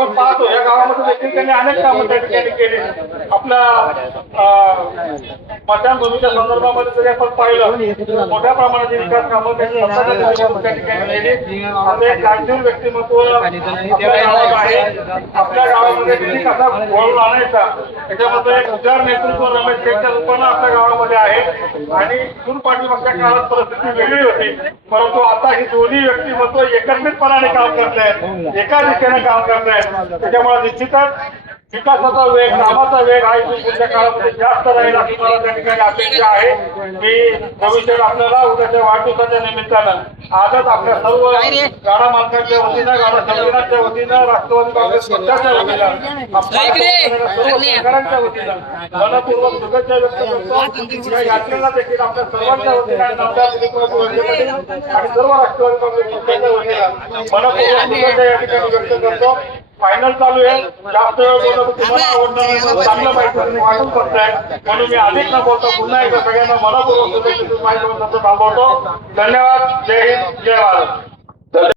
आपण पाहतो या गावामध्ये देखील त्यांनी अनेक कामं त्या ठिकाणी केली. आपल्या मतदानभूमीच्या संदर्भामध्ये जरी आपण पाहिलं मोठ्या प्रमाणात विकास कामं त्यांनी त्या ठिकाणी केली. एक गांधीव व्यक्तिमत्व आपल्या गावात आहे. आपल्या गावामध्ये किती कसा वळून आणायचा त्याच्यामध्ये एक उदार नेतृत्व रमेश शेठच्या रूपानं आपल्या गावामध्ये आहे. आणि इथून पाठीमागच्या काळात परिस्थिती वेगळी होती, परंतु आता ही दोन्ही व्यक्तिमत्व एकत्रितपणाने काम करतायत, एका दिशेने काम करतायत. त्याच्यामुळे निश्चितच विकासाचा वेग, कामाचा वेग हा इथून पुढच्या काळामध्ये जास्त राहील अशी मला त्या ठिकाणी अपेक्षा आहे. मी भविष्यात आपल्याला उद्याच्या वाढदिवसाच्या निमित्तानं आजच आपल्या सर्व गाडा मालकांच्या वतीनं, गाडा संघटनांच्या वतीनं, राष्ट्रवादी काँग्रेस पक्षाच्या वतीनं, सर्व सरकारांच्या वतीनं मनपूर्वक शुभेच्छा व्यक्त करतो. या यात्रेला देखील आपल्या सर्वांच्या वतीनं आणि सर्व राष्ट्रवादी काँग्रेस पक्षाच्या वतीनं मनपूर्वक शुभेच्छा या ठिकाणी व्यक्त करतो. फायनल चालू आहे, जास्त वेळ बोलणं तुम्हाला आवडणार चांगलं माहिती वाटून करताय, म्हणून मी अधिक न बोलता पुन्हा एकदा सगळ्यांना मनापूर्वक शुभेच्छा माहिती थांबवतो. धन्यवाद. जय हिंद, जय भारत.